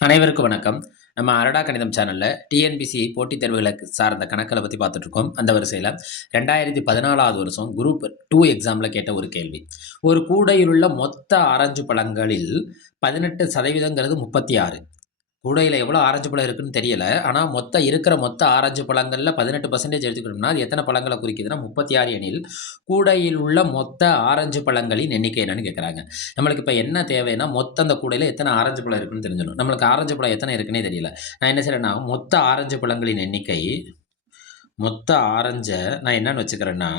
அனைவருக்கும் வணக்கம். நம்ம அரடா கணிதம் சேனல்ல டிஎன்பிசி போட்டித் தேர்வுகளுக்கு சார்ந்த கணக்குகள பத்தி பார்த்துட்டு இருக்கோம். அந்த வரிசையில 2014வது வருஷம் குரூப் 2 எக்ஸாம்ல கேட்ட ஒரு கேள்வி. ஒரு கூடையிலுள்ள மொத்த ஆரஞ்சு பழங்களில் 18% 36. கூடையில எவ்வளோ ஆரஞ்சு பழம் இருக்குன்னு தெரியல. ஆனா மொத்த ஆரஞ்சு பழங்கள்ல 18% எடுத்துக்கிட்டோம்னா, அது எத்தனை பழங்கள குறிக்குதுன்னா 36 எனில், கூடையில் உள்ள மொத்த ஆரஞ்சு பழங்களின் எண்ணிக்கை என்னன்னு கேட்குறாங்க. நம்மளுக்கு இப்ப என்ன தேவைன்னா, மொத்த அந்த கூடையில எத்தனை ஆரஞ்சு பழம் இருக்குன்னு தெரிஞ்சிடணும். நம்மளுக்கு ஆரஞ்சு பழம் எத்தனை இருக்குன்னே தெரியல. நான் என்ன செய்றேன்னா, மொத்த ஆரஞ்சு பழங்களின் எண்ணிக்கை, மொத்த ஆரஞ்ச நான் என்னன்னு வச்சுக்கிறேன்னா,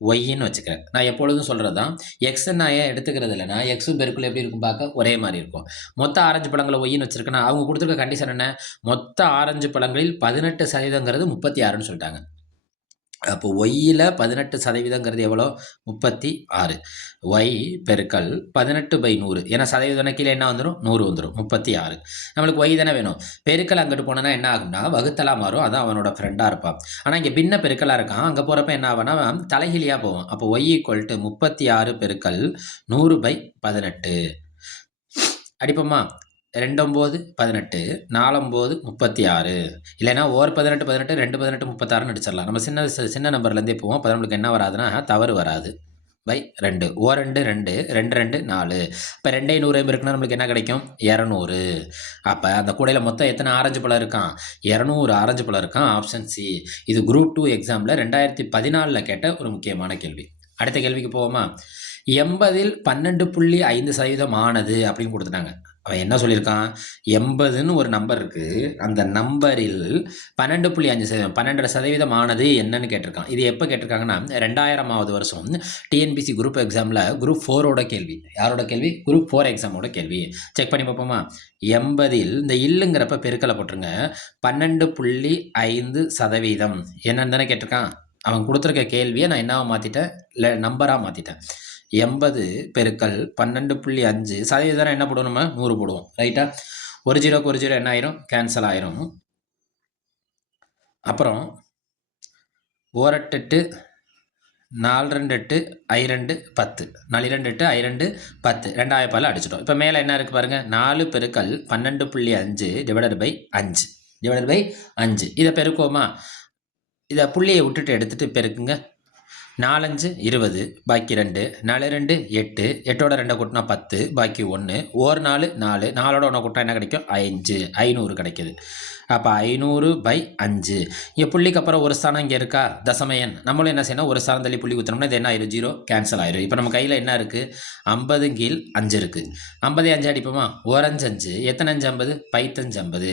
ஒய்ன்னு வச்சுக்கிறேன். நான் எப்பொழுதும் சொல்றது தான். எக்ஸ்ன்னு நான் ஏன் எடுத்துக்கிறது இல்லன்னா, எக்ஸும் பெருக்கலும் எப்படி இருக்கும் பார்க்க? ஒரே மாரி இருக்கும். மொத்த ஆரஞ்சு பழங்கள ஒய்ன்னு வச்சிருக்கேன்னா, அவங்க குடுத்திருக்க கண்டிஷன் என்ன? மொத்த ஆரஞ்சு பழங்களில் 18% 36ன்னு சொல்லிட்டாங்க. அப்போ ஒய்யில 18% எவ்வளோ? 36. ஒய் பெருக்கல் 18/100. ஏன்னா சதவீதம்னா கீழே என்ன வந்துரும்? 100 வந்துரும். 36. நம்மளுக்கு ஒய் தானே வேணும். பெருக்கல் அங்கிட்டு போனோம்னா என்ன ஆகும்னா, வகுத்தலா மாறும். அதான் அவனோட ஃப்ரெண்டா இருப்பான். ஆனா இங்க பின்ன பெருக்கலா இருக்கான். அங்க போறப்ப என்ன ஆகும்னா, தலைகீழியா போகும். அப்போ ஒய் ஈக்குவல் டு 36 பெருக்கல் 100/18. அடிப்போமா? 2 9 18 4 9 36. இல்லைன்னா ஓர் 18 18 2 18 36ன்னு அடிச்சிடலாம். நம்ம சின்ன நம்பர்லேருந்தே போவோம். அப்போ நம்மளுக்கு என்ன வராதுன்னா தவறு வராது. பை 2 ஓ 2 2 2 2 4. இப்போ 2 100 இருக்குன்னா நம்மளுக்கு என்ன கிடைக்கும்? 200. அப்போ அந்த கூடையில் மொத்தம் எத்தனை ஆரஞ்சு பழம் இருக்கான்? 200 ஆரஞ்சு பழம் இருக்கான். Option C. இது குரூப் 2 எக்ஸாமில் 2014 கேட்ட ஒரு முக்கியமான கேள்வி. அடுத்த கேள்விக்கு போவோமா? 80ல் 12.5% ஆனது அப்படின்னு கொடுத்துட்டாங்க. அவன் என்ன சொல்லியிருக்கான்? 80ன்னு ஒரு நம்பர் இருக்கு. அந்த நம்பரில் 12.5% 12% ஆனது என்னன்னு கேட்டிருக்கான். இது எப்போ கேட்டிருக்காங்கன்னா 2000வது வருஷம் டிஎன்பிசி குரூப் எக்ஸாமில் குரூப் 4ஓட கேள்வி. யாரோட கேள்வி? குரூப் 4 எக்ஸாமோட கேள்வி. செக் பண்ணி பார்ப்போமா? 80ல் இந்த இல்லுங்கிறப்ப பெருக்கலை போட்டுருங்க. 12.5% என்னன்னு தானே கேட்டிருக்கான். அவன் கொடுத்துருக்க கேள்வியை நான் என்னவா மாற்றிட்டேன்? இல்லை நம்பராக மாற்றிட்டேன். 80 பெருக்கல் 12.5 சதவீதம் என்ன போடுவோம்? நம்ம 100 போடுவோம். ரைட்டா? ஒரு ஜீரோக்கு ஒரு ஜீரோ என்ன ஆயிரும்? கேன்சல் ஆயிரும். அப்புறம் 4 8 4 2 8 I 2 10 4 2 8 I 2 10 2ஆயிரம் பால் அடிச்சிட்டோம். இப்போ மேலே என்ன இருக்குது பாருங்கள்? 4 பெருக்கல் 12.5 டிவைடட் பை 5 இதை பெருக்குவோமா? இதை புள்ளியை விட்டுட்டு எடுத்துகிட்டு பெருக்குங்க. 4 5 20 பாக்கி 2 4 2 8 8ஓட 2 கூட்டினா 10 பாக்கி 1 ஒரு 4 4 4ஓட 1 கூட்டினா என்ன கிடைக்கும்? 500 கிடைக்குது. அப்போ 500/5. இங்கே புள்ளிக்கு அப்புறம் ஒரு ஸ்தானம் இங்கே இருக்கா? தசம எண். நம்மளும் என்ன செய்யணும்? ஒரு ஸ்தானம் தள்ளி புள்ளி குத்தினோம்னா இது என்ன ஆயிரும்? 0 கேன்சல் ஆயிரும். இப்போ நம்ம கையில் என்ன இருக்குது? 50 கீழ் 5 இருக்குது. 50 5 அடிப்போமா? ஒரு 5 5 எத்தனை 5 50? 5 50.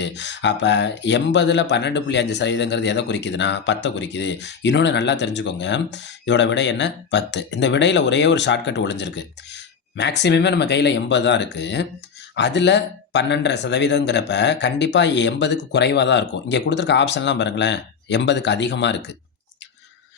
அப்போ 80ல் 12.5% எதை குறிக்குதுன்னா 10 குறிக்குது. இன்னொன்று நல்லா தெரிஞ்சுக்கோங்க. இதோட விடை என்ன? 10. இந்த விடையில் ஒரே ஒரு ஷார்ட்கட் ஒளிஞ்சிருக்கு. மேக்ஸிமமே நம்ம கையில் 80 தான் இருக்குது. அதில் 12.5%ங்கிறப்ப கண்டிப்பாக 80க்கு குறைவாக தான் இருக்கும். இங்கே கொடுத்துருக்க ஆப்ஷன்லாம் பாருங்களேன், 80க்கு அதிகமாக இருக்குது.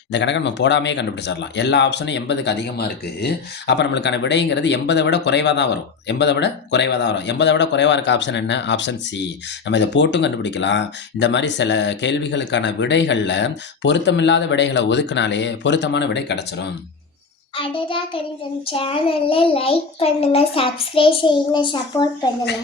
இந்த கணக்கை நம்ம போடாமே கண்டுபிடிச்சிடலாம். எல்லா ஆப்ஷனும் 80க்கு அதிகமாக இருக்குது. அப்போ நம்மளுக்கான விடைங்கிறது 80 விட குறைவாக தான் வரும். 80 விட குறைவாக தான் வரும். 80 விட குறைவாக இருக்க ஆப்ஷன் என்ன? Option C. நம்ம இதை போட்டும் கண்டுபிடிக்கலாம். இந்த மாதிரி சில கேள்விகளுக்கான விடைகளில் பொருத்தமில்லாத விடைகளை ஒதுக்குனாலே பொருத்தமான விடை கிடச்சிரும். அரடா கணிதம் சேனலை லைக் பண்ணுங்க, சப்ஸ்கிரைப் செய்யுங்க, சப்போர்ட் பண்ணுங்க.